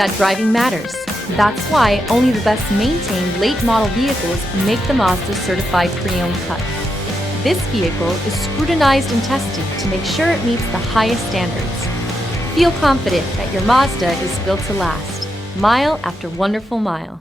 that driving matters. That's why only the best maintained late model vehicles make the Mazda certified pre-owned cut. This vehicle is scrutinized and tested to make sure it meets the highest standards. Feel confident that your Mazda is built to last, mile after wonderful mile.